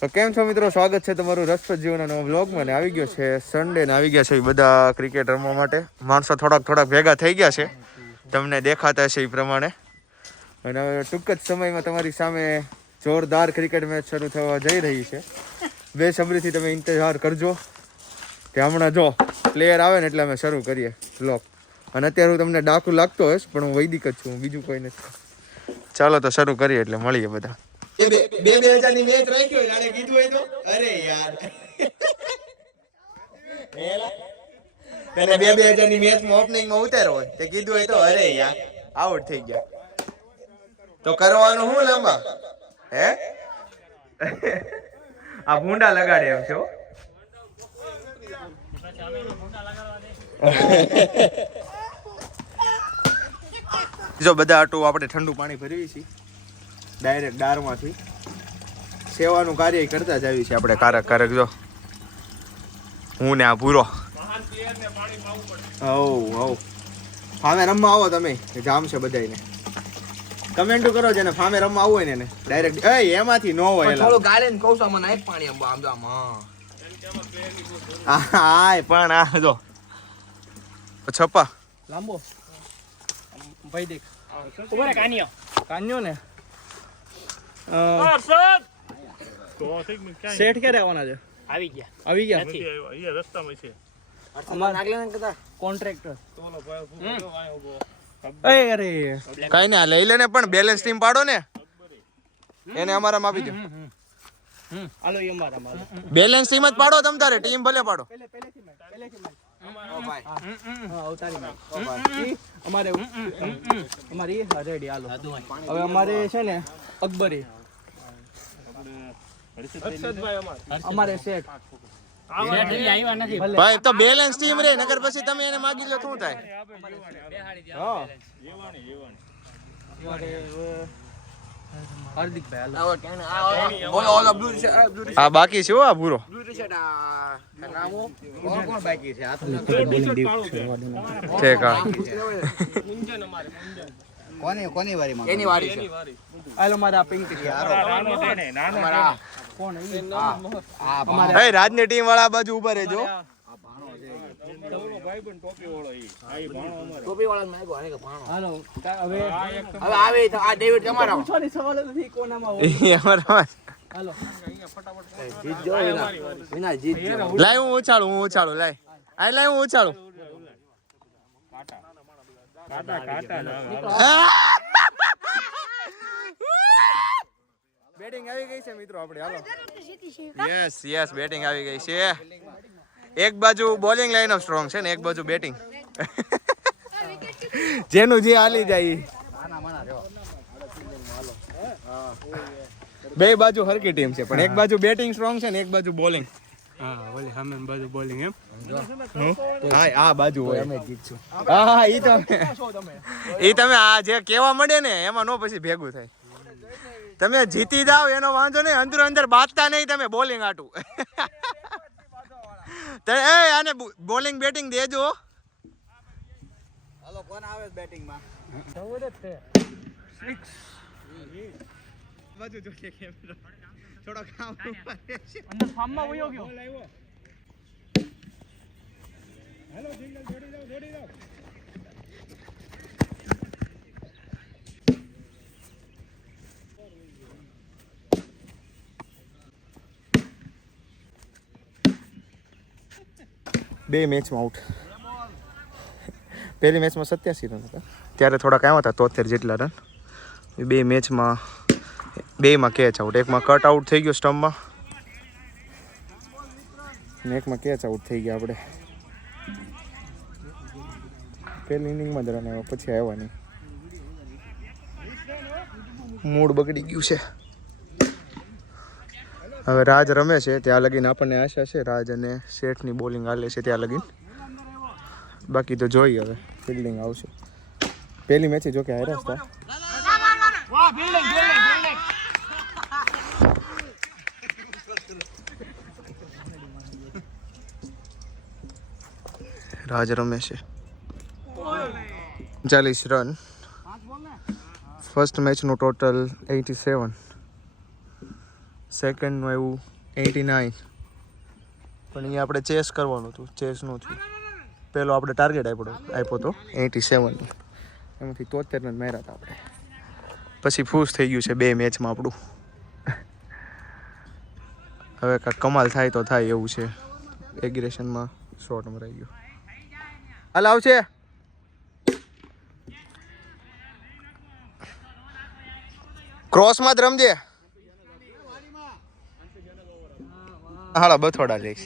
તો કેમ છો મિત્રો, સ્વાગત છે તમારું રસપ્રદ જીવનના નવા વ્લોગમાં. ને આવી ગયો છે સન્ડે ને આવી ગયા છે બધા ક્રિકેટ રમવા માટે. માણસો થોડાક ભેગા થઈ ગયા છે, તમને દેખાતા છે એ પ્રમાણે. અને હવે ટૂંક જ સમયમાં તમારી સામે જોરદાર ક્રિકેટ મેચ શરૂ થવા જઈ રહી છે. બેસબરીથી તમે ઇંતજાર કરજો કે હમણાં જો પ્લેયર આવે ને એટલે અમે શરૂ કરીએ વ્લોગ. અને અત્યારે હું તમને ડાકુ લાગતો હોઈશ, પણ હું વૈદિક જ છું, બીજું કોઈ નથી. ચાલો તો શરૂ કરીએ, એટલે મળીએ બધા. 2000 ની મેચ રાખ્યો જાણે કીધું હોય તો. અરે યાર તને 2000 ની મેચ માં ઓપનિંગ માં ઉતાર્યો હોય તે કીધું હોય તો. અરે યાર આઉટ થઈ ગયા તો કરવાનું હું લાંબા હે? આ ભૂંડા લગાડે એમ છો. જો બધા આટું આપણે ઠંડુ પાણી ભરીએ છીએ ડાયરેક્ટ દારમાંથી. સેવાનું કાર્ય કરતા જ આવી છે આપણે કારક. જો હું ને આ ભૂરો ફામે રમવા આવો તમે, જામ છે બધાને. કમેન્ટ કરો જેને ફામે રમવા આવવું હોય ને ડાયરેક્ટ. એમાંથી નો હોય થોડું ગાળીને કહું છું મને એક પાણી આમ હા પણ આ જો છપ્પા લાંબો ભાઈ દેખ ઉભો રે કાન્યો ને શેઠ ક્યારે આવવાના છે? આવી ગયા નથી, અહીંયા રસ્તામાં છે. અમાર આગળ કદા કોન્ટ્રાક્ટર અરે કઈ ના લઈ લેને, પણ બેલેન્સ ટીમ પાડો ને એને અમારામાં આપી દો. હાલો એ અમારા બેલેન્સ ટીમ જ પાડો તમ તારે, ટીમ ભલે પાડો. અમારી રેડી હાલો. હવે અમારે છે ને અકબરી અમારે શેઠ ભાઈ તો બેલેન્સ ટીમ રે, નગર પછી તમે એને માગી લો શું થાય? હા બાકી છે આ ભૂરો. કોની વારી? એની વારી છે. હાલો મારા પિંક છે. રાજની ટીમ વાળા બાજુ ઉભા રહેજો. ટોપી વાળા માંગો આને કે ભાણો. હાલો હવે આવે તો આ ડેવિડ તમારા પૂછવાની સવાલ નથી કોનામાં હોય અમારા. હાલો જીત જો વિના જીત જો. લાય હું ઉછાળું લાય. આ લાય હું ઉછાળું. કાટા બેટિંગ આવી ગઈ છે મિત્રો આપણે. હાલો યસ બેટિંગ આવી ગઈ છે. એક બાજુ બોલિંગ લાઈન સ્ટ્રોંગ છે ને એક બાજુ બેટિંગ. જેનું જે હાલી જાય બે બાજુ હરકી ટીમ છે, પણ એક બાજુ બેટિંગ સ્ટ્રોંગ છે ને એક બાજુ બોલિંગ. હા ઓલી સામે બાજુ બોલિંગ એમ. હા આ બાજુ હોય અમે જીતશું. હા ઈ તમે આ જે કેવા મળે ને એમાં નો પછી ભેગું થાય. તમે જીતી જાવ એનો વાંધો નહીં, અંદર બાંધતા નહીં તમે બોલિંગ આટું. આને બોલિંગ બેટિંગ દેજો. હાલો કોણ આવે બેટિંગ માં? બાજુ જોઈએ કેમેરો થોડો કામ અંદર ફાર્મમાં વયો ગયો. હેલો સિંગલ જોડી જાવ. બે મેચમાં આઉટ. પહેલી મેચમાં 87 રન હતા, ત્યારે થોડાક આવ્યા હતા 73 જેટલા રન. બે મેચમાં બેમાં કેચ આઉટ. એકમાં કટ આઉટ થઈ ગયો સ્ટમ્પમાં ને એકમાં કેચ આઉટ થઈ ગયા આપણે. પહેલી ઇનિંગમાં જ રન આવ્યા, પછી આવ્યા નહીં. મૂડ બગડી ગયું છે. હવે રાજ રમે છે ત્યાં લગીને આપણને આશા છે રાજ અને શેઠની બોલિંગ હાલે છે ત્યાં લગીને. બાકી તો જોઈએ હવે ફિલ્ડિંગ આવશે. પહેલી મેચ જો કે હાર્યા હતા. રાજ રમે છે. 40 રન. ફર્સ્ટ મેચનું ટોટલ 87, સેકન્ડનું આવ્યું 89. પણ એ આપણે ચેસ કરવાનું હતું, ચેસનું થયું. પહેલો આપણે ટાર્ગેટ આપ્યો હતો 87, એમાંથી 73 રન માર્યા હતા આપણે. પછી ફૂસ થઈ ગયું છે 2 મેચમાં આપણું. હવે કાંઈક કમાલ થાય તો થાય એવું છે. એગ્રેશનમાં શોર્ટ મરાઈ ગયો. હાલ આવશે. ક્રોસમાં જ રમજે. હાલો બથોડા લઈશ.